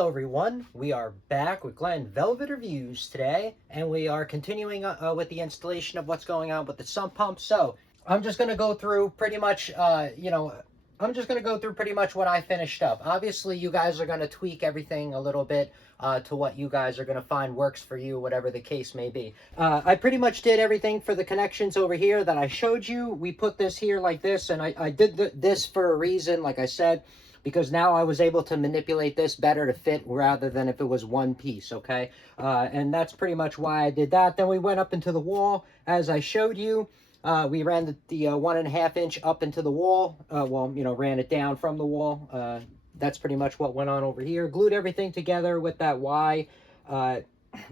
Hello everyone, we are back with Glenn Velvet Reviews today, and we are continuing with the installation of what's going on with the sump pump. So I'm just going to go through pretty much, I'm just going to go through pretty much what I finished up. Obviously, you guys are going to tweak everything a little bit to what you guys are going to find works for you, whatever the case may be. I pretty much did everything for the connections over here that I showed you. We put this here like this, and I did this for a reason, like I said, because now I was able to manipulate this better to fit rather than if it was one piece, okay? And that's pretty much why I did that. Then we went up into the wall, as I showed you. We ran the 1.5 inch up into the wall. Ran it down from the wall. That's pretty much what went on over here. Glued everything together with that Y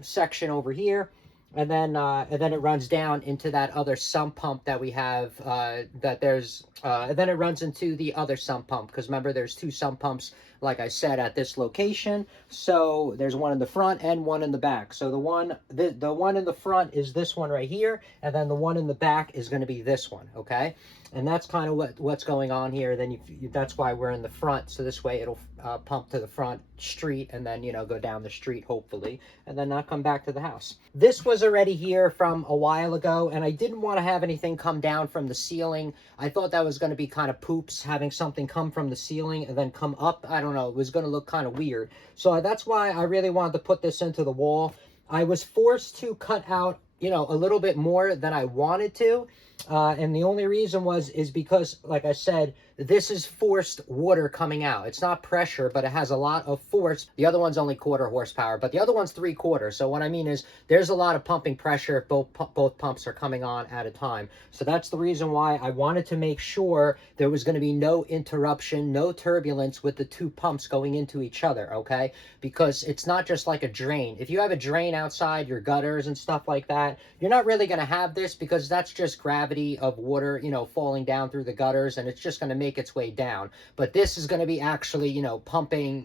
section over here. And then it runs down into that other sump pump that we have, and then it runs into the other sump pump, because remember, there's two sump pumps, like I said, at this location. So there's one in the front and one in the back. So the one in the front is this one right here, and then the one in the back is going to be this one, okay? And that's kind of what's going on here. Then that's why we're in the front, so this way it'll pump to the front street, and then, go down the street, hopefully, and then not come back to the house. This was already here from a while ago, and I didn't want to have anything come down from the ceiling. I thought that was going to be kind of poops, having something come from the ceiling and then come up. I don't know, it was going to look kind of weird. So that's why I really wanted to put this into the wall. I was forced to cut out, a little bit more than I wanted to. And the only reason is because, like I said, this is forced water coming out. It's not pressure, but it has a lot of force. The other one's only 1/4 horsepower, but the other one's 3/4. So what I mean is there's a lot of pumping pressure if both pumps are coming on at a time. So that's the reason why I wanted to make sure there was going to be no interruption, no turbulence with the two pumps going into each other, okay? Because it's not just like a drain. If you have a drain outside your gutters and stuff like that, you're not really going to have this, because that's just gravity of water, falling down through the gutters, and it's just going to make its way down. But this is going to be actually, pumping,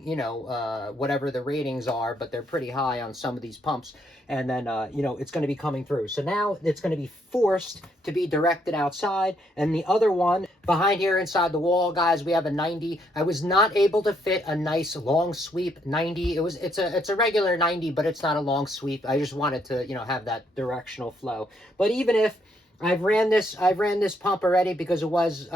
whatever the ratings are, but they're pretty high on some of these pumps. And then, it's going to be coming through. So now it's going to be forced to be directed outside. And the other one behind here inside the wall, guys, we have a 90. I was not able to fit a nice long sweep 90. It's a regular 90, but it's not a long sweep. I just wanted to, have that directional flow. But even if I've ran this pump already, because it was,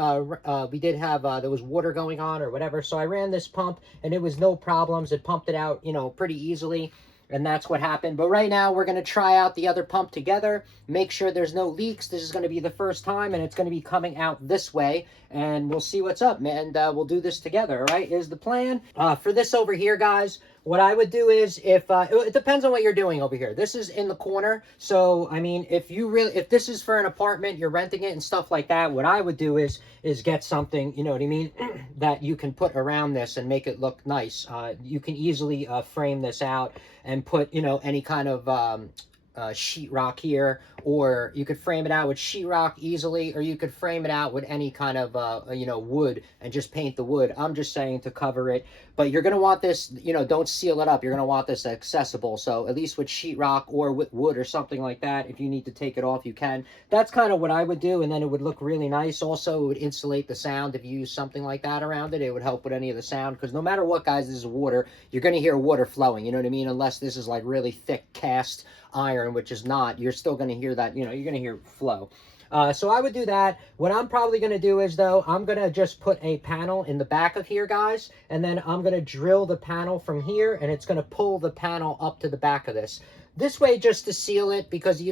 we did have, there was water going on or whatever. So I ran this pump and it was no problems. It pumped it out, pretty easily. And that's what happened. But right now we're going to try out the other pump together, make sure there's no leaks. This is going to be the first time, and it's going to be coming out this way, and we'll see what's up, man. And we'll do this together, all right? Is the plan. For this over here, guys, what I would do is, if it depends on what you're doing over here. This is in the corner, so I mean, if this is for an apartment, you're renting it and stuff like that, what I would do is get something, you know what I mean, that you can put around this and make it look nice. You can easily frame this out and put, any kind of sheetrock here, or you could frame it out with sheetrock easily, or you could frame it out with any kind of wood and just paint the wood. I'm just saying to cover it, but you're going to want this, don't seal it up. You're going to want this accessible. So at least with sheetrock or with wood or something like that, if you need to take it off, you can. That's kind of what I would do, and then it would look really nice. Also, it would insulate the sound. If you use something like that around it, it would help with any of the sound, because no matter what, guys, this is water. You're going to hear water flowing, you know what I mean? Unless this is like really thick cast iron, which is not, you're still going to hear that, you're going to hear flow. So I would do that. What I'm probably going to do is, though, I'm going to just put a panel in the back of here, guys, and then I'm going to drill the panel from here, and it's going to pull the panel up to the back of this. This way, just to seal it, because,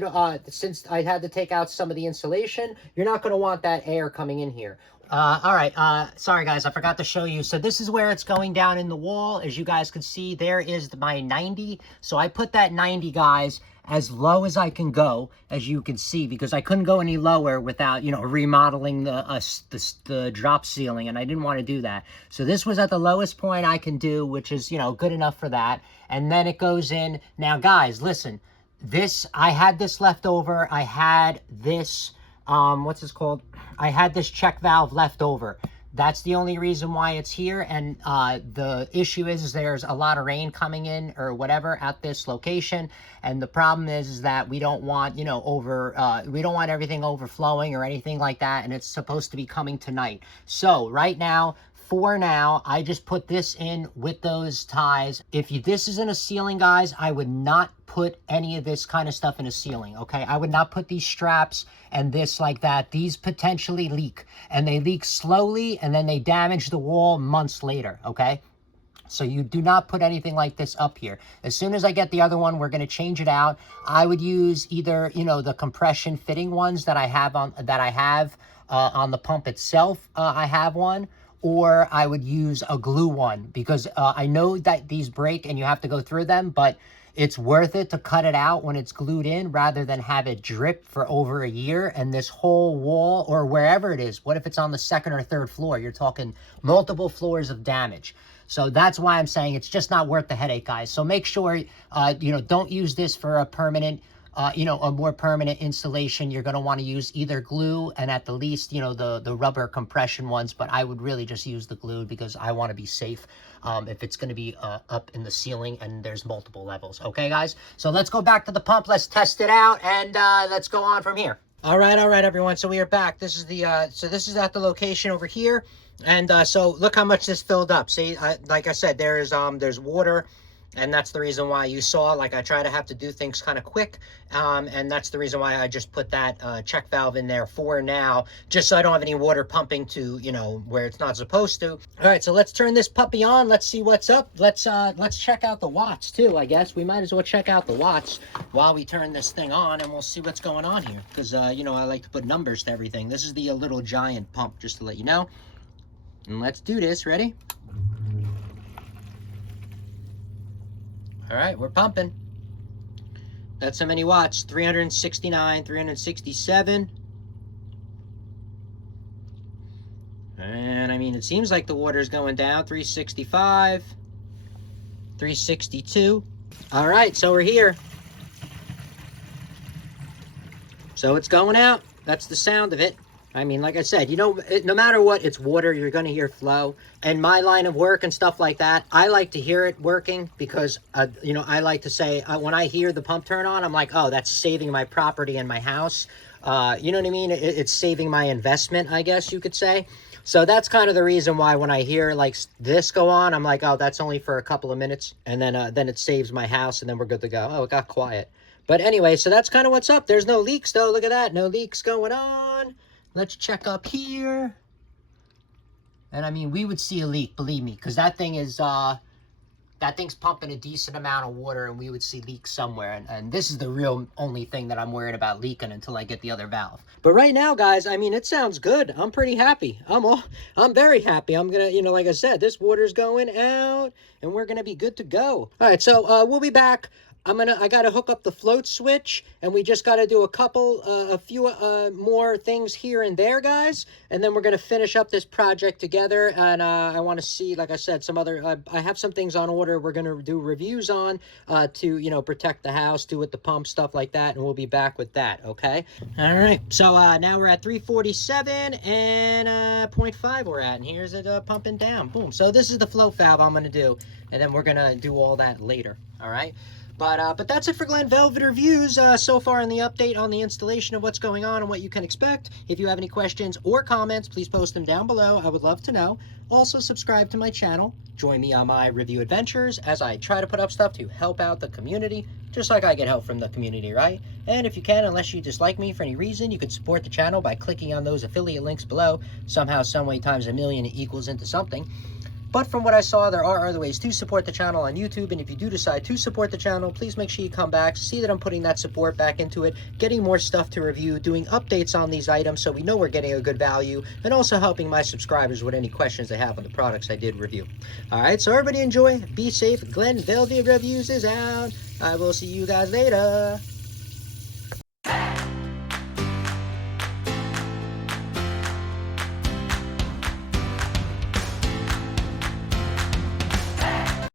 since I had to take out some of the insulation, you're not going to want that air coming in here. All right, sorry guys, I forgot to show you. So this is where it's going down in the wall. As you guys can see, there is my 90. So I put that 90, guys, as low as I can go, as you can see, because I couldn't go any lower without, remodeling the drop ceiling, and I didn't want to do that. So this was at the lowest point I can do, which is, good enough for that. And then it goes in. Now, guys, listen, I had this left over. I had this, what's this called? I had this check valve left over. That's the only reason why it's here. And the issue is there's a lot of rain coming in or whatever at this location. And the problem is that we don't want, we don't want everything overflowing or anything like that. And it's supposed to be coming tonight. So right now, for now, I just put this in with those ties. If this is in a ceiling, guys, I would not put any of this kind of stuff in a ceiling, okay? I would not put these straps and this like that. These potentially leak, and they leak slowly, and then they damage the wall months later, okay? So you do not put anything like this up here. As soon as I get the other one, we're going to change it out. I would use either, you know, the compression fitting ones that I have on the pump itself. I have one, or I would use a glue one, because I know that these break and you have to go through them, but it's worth it to cut it out when it's glued in rather than have it drip for over a year and this whole wall or wherever it is. What if it's on the second or third floor? You're talking multiple floors of damage. So that's why I'm saying it's just not worth the headache, guys. So make sure, you know, don't use this for a permanent, you know, a more permanent installation. You're going to want to use either glue and at the least, you know, the rubber compression ones. But I would really just use the glue because I want to be safe if it's going to be up in the ceiling and there's multiple levels. Okay, guys? So let's go back to the pump. Let's test it out and let's go on from here. All right, everyone. So we are back. This is the so this is at the location over here. And so look how much this filled up. See, like I said, there's water, and that's the reason why you saw, like, I try to have to do things kind of quick, and that's the reason why I just put that check valve in there for now, just so I don't have any water pumping to, you know, where it's not supposed to. All right, so let's turn this puppy on. Let's see what's up. Let's check out the watts too. I guess we might as well check out the watts while we turn this thing on, and we'll see what's going on here, because you know, I like to put numbers to everything. This is the little giant pump, just to let you know. And let's do this. Ready? All right, we're pumping. That's how many watts? 369, 367. And I mean, it seems like the water's going down. 365, 362. All right, so we're here. So it's going out. That's the sound of it. I mean, like I said, you know, no matter what, it's water. You're going to hear flow. And my line of work and stuff like that, I like to hear it working because, you know, I like to say, when I hear the pump turn on, I'm like, oh, that's saving my property and my house. You know what I mean? It's saving my investment, I guess you could say. So that's kind of the reason why when I hear like this go on, I'm like, oh, that's only for a couple of minutes. And then it saves my house and then we're good to go. Oh, it got quiet. But anyway, so that's kind of what's up. There's no leaks though. Look at that. No leaks going on. Let's check up here. And I mean, we would see a leak, believe me, because that thing's pumping a decent amount of water and we would see leaks somewhere. And this is the real only thing that I'm worried about leaking until I get the other valve. But right now, guys, I mean, it sounds good. I'm pretty happy. I'm very happy. I'm gonna, you know, like I said, this water's going out and we're gonna be good to go. All right, so we'll be back. I gotta hook up the float switch, and we just gotta do a few more things here and there, guys, and then we're gonna finish up this project together. And I want to see, like I said, some other. I have some things on order. We're gonna do reviews on to, you know, protect the house, do with the pump, stuff like that, and we'll be back with that. Okay. All right. So now we're at 347 and 0.5 we're at, and here's it pumping down. Boom. So this is the float valve I'm gonna do, and then we're gonna do all that later. All right. But that's it for Glenn Velvet Reviews so far in the update on the installation of what's going on and what you can expect. If you have any questions or comments, please post them down below. I would love to know. Also, subscribe to my channel. Join me on my review adventures as I try to put up stuff to help out the community, just like I get help from the community, right? And if you can, unless you dislike me for any reason, you can support the channel by clicking on those affiliate links below. Somehow, someway, times a million, it equals into something. But from what I saw, there are other ways to support the channel on YouTube, and if you do decide to support the channel, please make sure you come back, see that I'm putting that support back into it, getting more stuff to review, doing updates on these items so we know we're getting a good value, and also helping my subscribers with any questions they have on the products I did review. Alright, so everybody enjoy, be safe, Glenn Velvet Reviews is out, I will see you guys later.